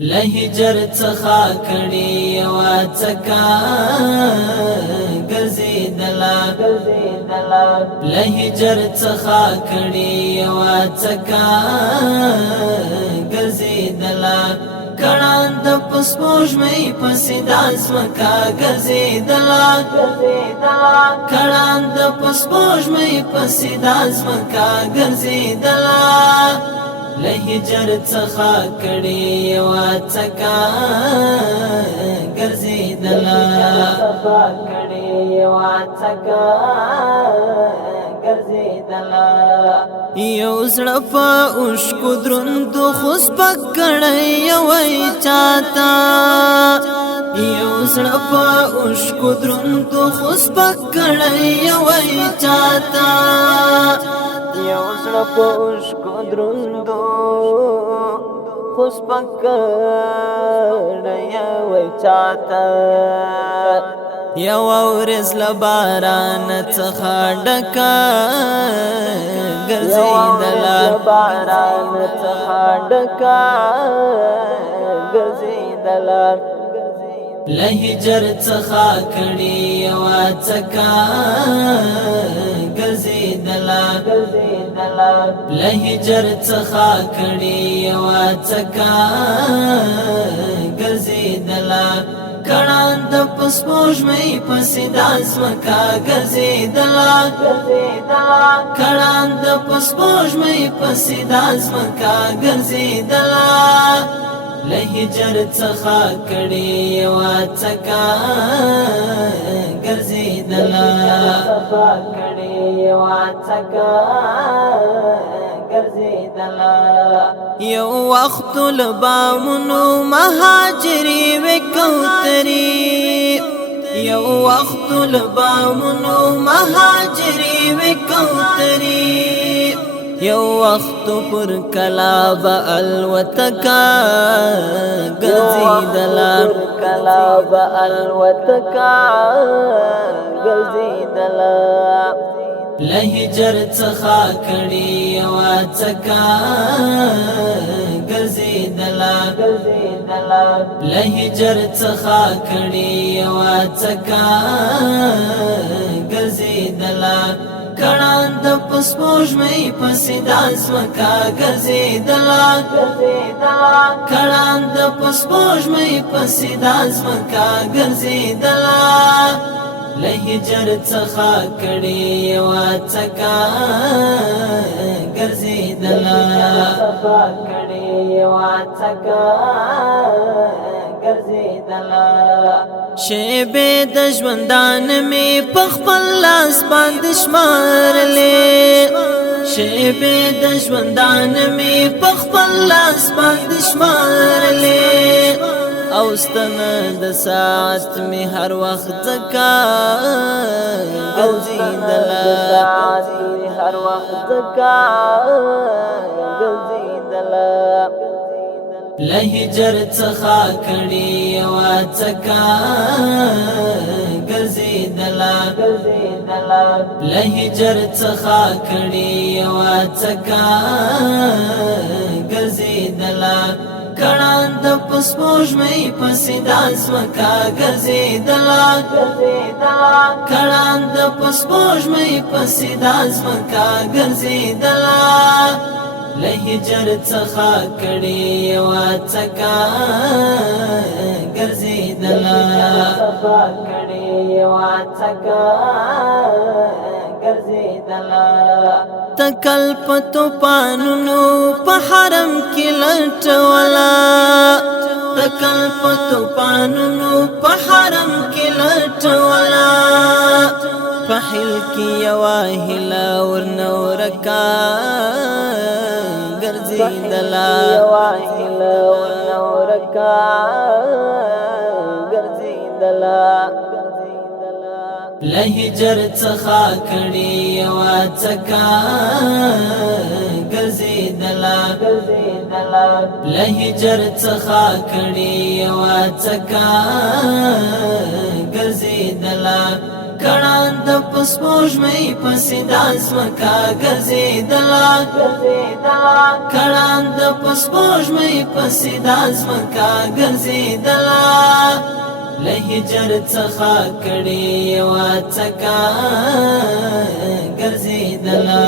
لهجر څخه کړي یوا څکا ګرځیدلا لهجر څخه کړي یوا څکا ګرځیدلا کړان د پسپوش مې پسې داس مکا ګرځیدلا کړان د پسپوش مې پسې داس مکا ګرځیدلا لهجر څخه کړي یوا څکا ګرځیدلا یو زړه په اوښکو دروند خو سپک کړی یوی چاته یو زړه په اوښکو دروند خو سپک کړی یوی چاته یو زړه په اوښکو دروندو خو سپک کړی یوی چاته یو ورځ له باران څخه ډکه ګرځېدله لهجر څخه کړي یوا څکا ګرځېدله لهجر څخه کړي یوا څکا ګرځېدله کړان د پسپوش مې پسې داس مکا ګرځېدلا کړان د پسپوش مې پسې داس مکا ګرځېدلا لهجر څخه کړي یوا څکا ګرځېدلا یو وخت لبامونو مهاجری وکوتری یو وخت لبامونو مهاجری وکوتری یو وخت پر کلا با الوتکا گرځیدلا لهجر څخه کړي یوا څکا ګرځېدلا لهجر څخه کړي یوا څکا ګرځېدلا کړان د پسپوش مې پسې داس مکا ګرځېدلا کړان د پسپوش مې پسې داس مکا ګرځېدلا لهجر څخه کړي یوا څکا ګرځېدلا شیبې د ژوندان مې په خپل لاس باندې شمارلې شیبې د ژوندان مې په خپل لاس باندې شمارلې او ستنه د ساعت می هر وخت زکا ګرځېدلا لهجر څخه کړي یوا څکا ګرځېدلا لهجر څخه کړي یوا څکا ګرځېدلا کړان د پسپوش مې پسې داس مکا ګرځېدلا کړان د پسپوش مې پسې داس مکا ګرځېدلا لهجر څخه کړي یوا څکا ګرځېدلا تکل پتو پانونو په حرم کې لټولا تکل پتو پانونو په حرم کې لټولا په حل کې یوا هلا ورنورکا ګرځېدلا لهجر څخه کړي یوا څکا ګرځېدلا لهجر څخه کړي یوا څکا ګرځېدلا کړان د پسپوش مې پسې د ازمکا ګرځېدلا کړان د پسپوش مې پسې د ازمکا ګرځېدلا له هجر څخه کړي یوه څکا ګرځېدلا